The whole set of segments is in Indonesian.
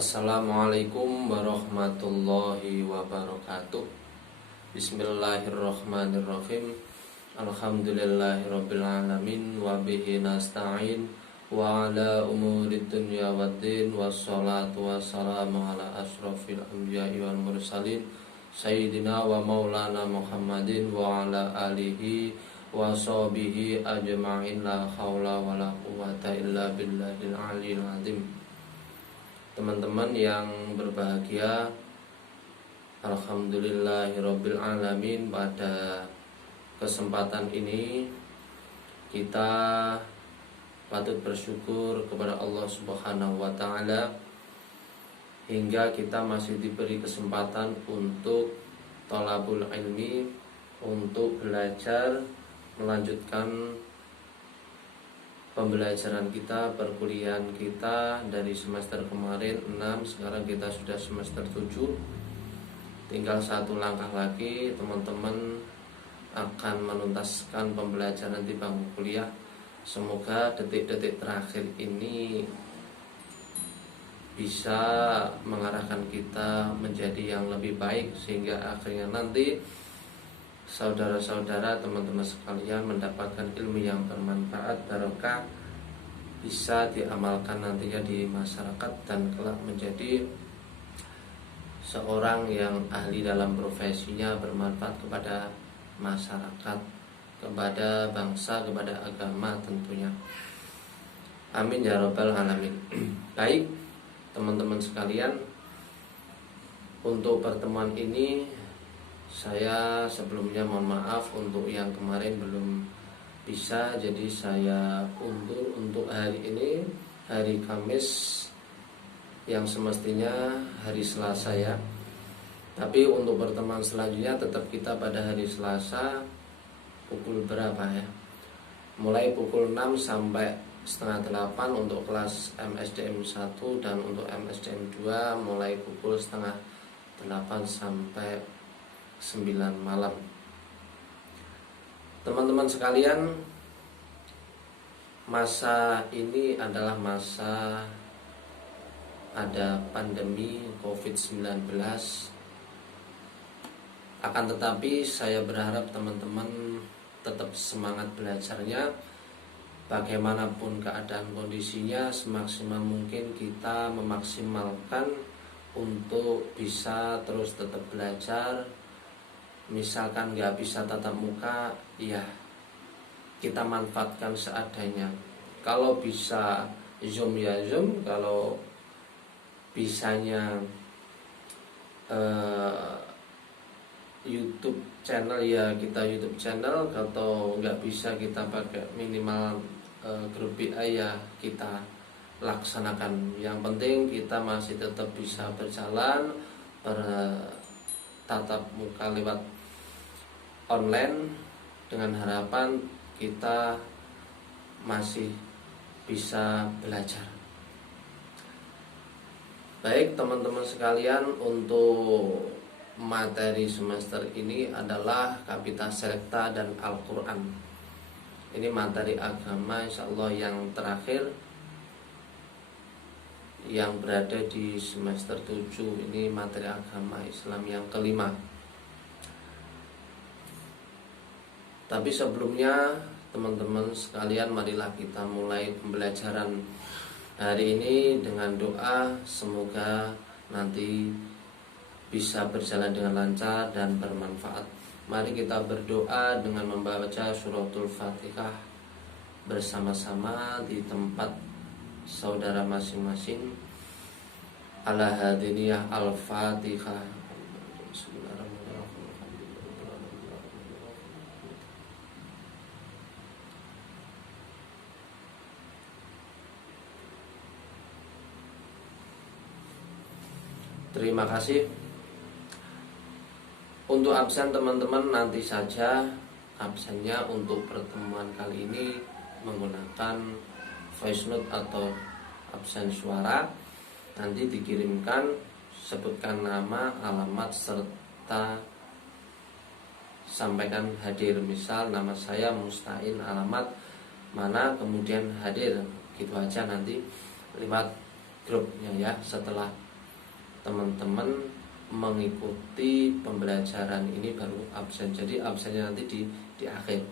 Assalamualaikum warahmatullahi wabarakatuh. Bismillahirrahmanirrahim. Alhamdulillahirabbil alamin wa bihi nasta'in wa ala umurid dunya waddin wassalatu wassalamu ala asrofil anbiya'i wal mursalin sayyidina wa maulana Muhammadin wa ala alihi wa sahbihi ajma'in la haula wa la quwwata illa billahil aliyil azim. Teman-teman yang berbahagia, alhamdulillahirabbil alamin, pada kesempatan ini kita patut bersyukur kepada Allah Subhanahu wa taala hingga kita masih diberi kesempatan untuk thalabul ilmi, untuk belajar, melanjutkan pembelajaran kita, perkuliahan kita dari semester kemarin 6, sekarang kita sudah semester 7. Tinggal satu langkah lagi teman-teman akan menuntaskan pembelajaran di bangku kuliah. Semoga detik-detik terakhir ini bisa mengarahkan kita menjadi yang lebih baik, sehingga akhirnya nanti saudara-saudara, teman-teman sekalian mendapatkan ilmu yang bermanfaat, barokah, bisa diamalkan nantinya di masyarakat dan kelak menjadi seorang yang ahli dalam profesinya, bermanfaat kepada masyarakat, kepada bangsa, kepada agama tentunya. Amin ya rabbal alamin. Baik teman-teman sekalian, untuk pertemuan ini saya sebelumnya mohon maaf untuk yang kemarin belum bisa, jadi saya undur untuk hari ini, hari Kamis, yang semestinya hari Selasa ya. Tapi untuk pertemuan selanjutnya tetap kita pada hari Selasa pukul berapa ya? Mulai pukul 6 sampai setengah 8 untuk kelas MSDM 1, dan untuk MSDM 2 mulai pukul setengah 8 sampai 9 malam. Teman-teman sekalian, masa ini adalah masa ada pandemi COVID-19. Akan tetapi saya berharap teman-teman tetap semangat belajarnya. Bagaimanapun keadaan kondisinya, semaksimal mungkin kita memaksimalkan untuk bisa terus tetap belajar. Misalkan nggak bisa tatap muka, ya kita manfaatkan seadanya. Kalau bisa Zoom ya Zoom, kalau bisanya YouTube channel ya kita YouTube channel, atau nggak bisa kita pakai minimal grup BA ya kita laksanakan. Yang penting kita masih tetap bisa berjalan, bertatap muka lewat online, dengan harapan kita masih bisa belajar. Baik teman-teman sekalian, untuk materi semester ini adalah Kapitas Selecta dan Al-Quran. Ini materi agama insyaallah yang terakhir, yang berada di semester 7. Ini materi agama Islam yang kelima. Tapi sebelumnya teman-teman sekalian, marilah kita mulai pembelajaran hari ini dengan doa, semoga nanti bisa berjalan dengan lancar dan bermanfaat. Mari kita berdoa dengan membaca suratul Fatihah bersama-sama di tempat saudara masing-masing. Ala hadiniyah al-Fatihah. Terima kasih. Untuk absen teman-teman, nanti saja absennya untuk pertemuan kali ini menggunakan voice note atau absen suara. Nanti dikirimkan, sebutkan nama, alamat, serta sampaikan hadir. Misal nama saya Mustain, alamat mana, kemudian hadir. Gitu aja nanti lewat grupnya ya, setelah teman-teman mengikuti pembelajaran ini baru absen. Jadi absennya nanti di akhir.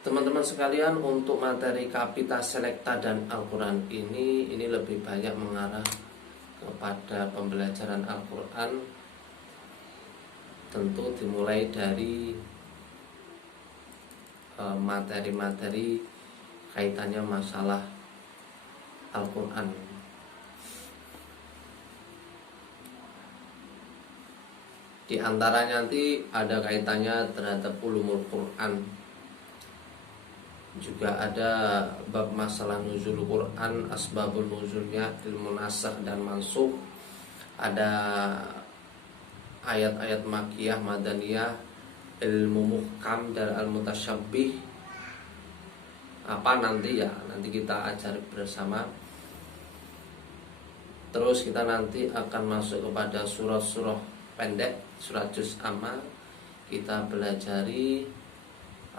Teman-teman sekalian, untuk materi Kapita Selekta dan Al-Quran ini lebih banyak mengarah kepada pembelajaran Al-Quran. Tentu dimulai dari materi-materi kaitannya masalah Al-Quran. Di antaranya nanti ada kaitannya terhadap ulumul Quran. Juga ada bab masalah nuzul Quran, asbabun nuzulnya, ilmu nasakh dan mansukh. Ada ayat-ayat makiyah, madaniyah, ilmu muhkam dan al-mutasyabbih. Apa nanti ya, nanti kita ajari bersama. Terus kita nanti akan masuk kepada surah-surah pendek, surat juz amma. Kita belajari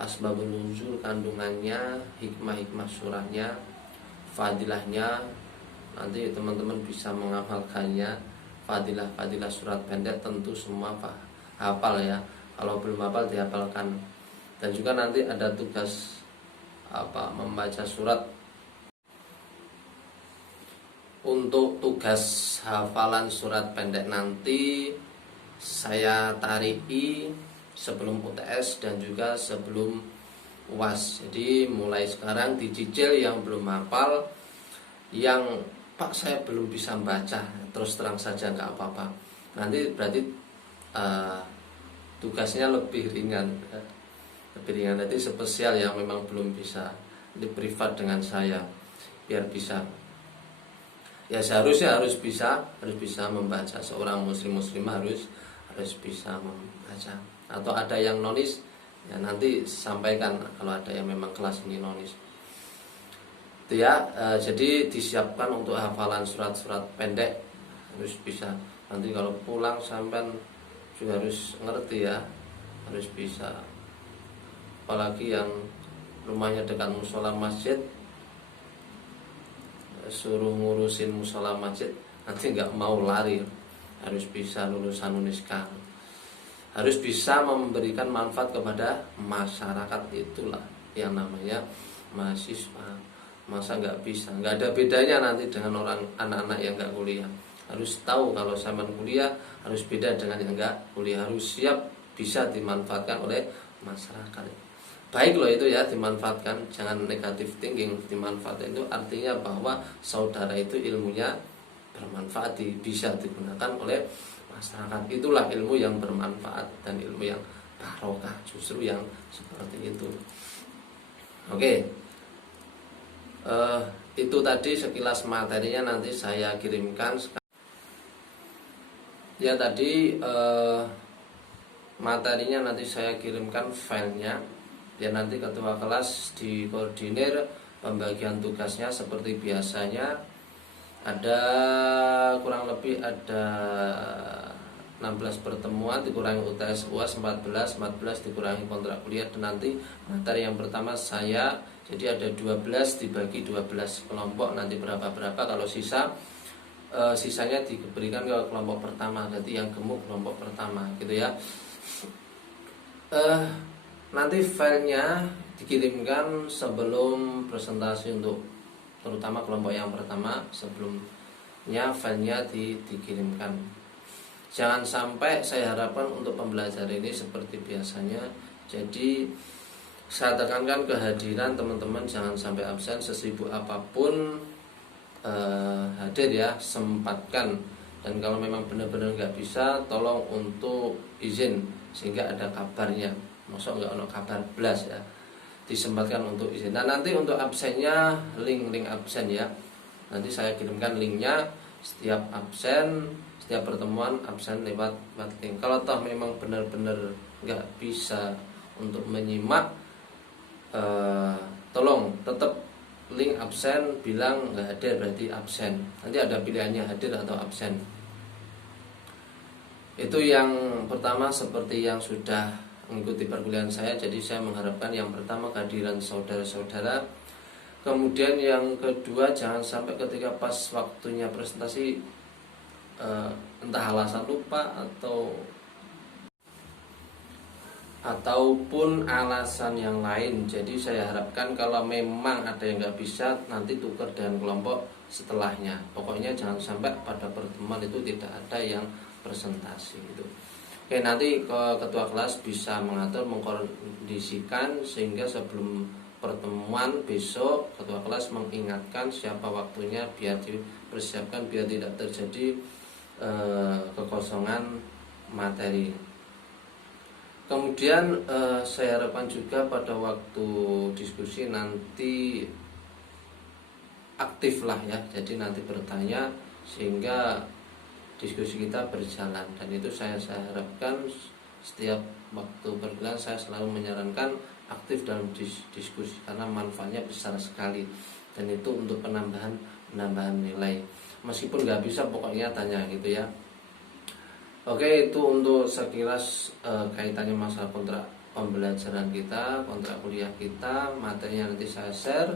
asbabun nuzul, kandungannya, hikmah-hikmah surahnya, fadilahnya. Nanti teman-teman bisa menghafalkannya. Fadilah-fadilah surat pendek tentu semua hafal ya. Kalau belum hafal dihafalkan. Dan juga nanti ada tugas membaca surat. Untuk tugas hafalan surat pendek nanti saya tariki sebelum UTS dan juga sebelum UAS. Jadi mulai sekarang dicicil yang belum hafal, yang Pak saya belum bisa baca, terus terang saja nggak apa-apa. Nanti berarti tugasnya lebih ringan. Nanti spesial yang memang belum bisa, di privat dengan saya biar bisa. Ya seharusnya harus bisa membaca. Seorang muslim harus bisa membaca. Atau ada yang nonis, ya nanti sampaikan kalau ada yang memang kelas ini nonis. Itu ya, jadi disiapkan untuk hafalan surat-surat pendek, harus bisa. Nanti kalau pulang sampai juga harus ngerti ya, harus bisa. Apalagi yang rumahnya dekat musola masjid, suruh ngurusin musola masjid, nanti nggak mau lari. Harus bisa lulusan UNISKA, harus bisa memberikan manfaat kepada masyarakat. Itulah yang namanya mahasiswa. Masa nggak bisa? Nggak ada bedanya nanti dengan anak-anak yang nggak kuliah. Harus tahu kalau zaman kuliah harus beda dengan yang nggak kuliah. Harus siap bisa dimanfaatkan oleh masyarakat. Baik loh itu ya, dimanfaatkan, jangan negatif thinking. Dimanfaatkan itu artinya bahwa saudara itu ilmunya bermanfaat, bisa digunakan oleh masyarakat. Itulah ilmu yang bermanfaat dan ilmu yang barokah, justru yang seperti itu. Oke, itu tadi sekilas materinya, nanti saya kirimkan. Ya tadi materinya nanti saya kirimkan filenya. Ya nanti ketua kelas dikoordinir pembagian tugasnya seperti biasanya. Ada kurang lebih ada 16 pertemuan dikurangi UTS UAS 14 dikurangi kontrak kuliah. Dan nanti materi yang pertama saya, jadi ada 12 dibagi 12 kelompok, nanti berapa kalau sisanya diberikan ke kelompok pertama. Jadi yang gemuk kelompok pertama gitu ya. Nanti filenya dikirimkan sebelum presentasi untuk terutama kelompok yang pertama. Sebelumnya filenya dikirimkan. Jangan sampai, saya harapkan untuk pembelajaran ini seperti biasanya. Jadi saya tekankan kehadiran teman-teman, jangan sampai absen. Sesibuk apapun hadir ya, sempatkan. Dan kalau memang benar-benar nggak bisa, tolong untuk izin sehingga ada kabarnya. Masuk nggak ada kabar belas ya, disempatkan untuk izin. Nah nanti untuk absennya, link absen ya, nanti saya kirimkan linknya. Setiap absen, setiap pertemuan absen lewat link. Kalau toh memang benar-benar nggak bisa untuk menyimak, tolong tetap link absen, bilang nggak hadir berarti absen. Nanti ada pilihannya hadir atau absen. Itu yang pertama, seperti yang sudah mengikuti perkuliahan saya. Jadi saya mengharapkan yang pertama kehadiran saudara-saudara, Kemudian yang kedua, jangan sampai ketika pas waktunya presentasi entah alasan lupa ataupun alasan yang lain. Jadi saya harapkan kalau memang ada yang nggak bisa, nanti tukar dengan kelompok setelahnya. Pokoknya jangan sampai pada pertemuan itu tidak ada yang presentasi itu. Oke, nanti ketua kelas bisa mengatur, mengkondisikan sehingga sebelum pertemuan besok ketua kelas mengingatkan siapa waktunya biar dipersiapkan, biar tidak terjadi kekosongan materi. Kemudian saya harapkan juga pada waktu diskusi nanti aktiflah ya, jadi nanti bertanya sehingga diskusi kita berjalan. Dan itu saya harapkan setiap waktu berjalan saya selalu menyarankan aktif dalam diskusi karena manfaatnya besar sekali, dan itu untuk penambahan nilai. Meskipun nggak bisa, pokoknya tanya gitu ya. Oke, itu untuk sekilas kaitannya masalah kontrak pembelajaran kita, kontrak kuliah kita. Materinya nanti saya share.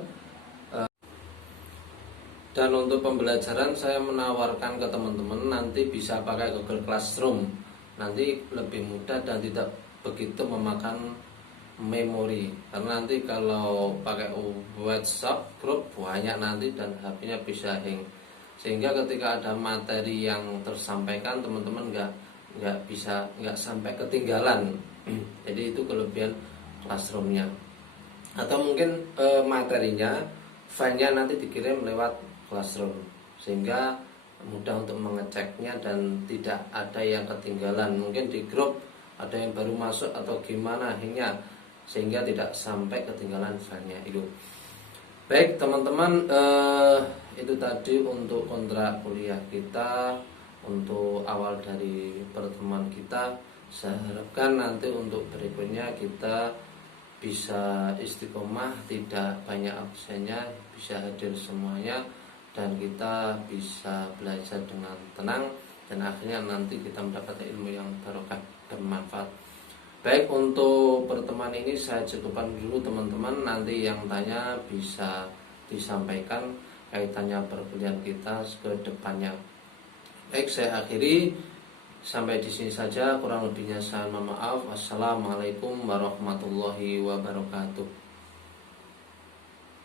Dan untuk pembelajaran saya menawarkan ke teman-teman nanti bisa pakai Google Classroom. Nanti lebih mudah dan tidak begitu memakan memori. Karena nanti kalau pakai WhatsApp grup banyak nanti dan HP-nya bisa hang. Sehingga ketika ada materi yang tersampaikan, teman-teman nggak sampai ketinggalan. Jadi itu kelebihan Classroom-nya. Atau mungkin materinya filenya nanti dikirim lewat Classroom sehingga mudah untuk mengeceknya dan tidak ada yang ketinggalan. Mungkin di grup ada yang baru masuk atau gimana hingga sehingga tidak sampai ketinggalan filenya itu. Baik teman-teman, itu tadi untuk kontrak kuliah kita, untuk awal dari pertemuan kita. Saya harapkan nanti untuk berikutnya kita bisa istiqomah, tidak banyak absennya, bisa hadir semuanya, dan kita bisa belajar dengan tenang, dan akhirnya nanti kita mendapat ilmu yang barokah bermanfaat. Baik, untuk pertemuan ini saya cukupkan dulu teman-teman. Nanti yang tanya bisa disampaikan kaitannya perkuliahan kita ke depannya. Baik, saya akhiri sampai di sini saja. Kurang lebihnya saya mohon maaf. Wassalamualaikum warahmatullahi wabarakatuh.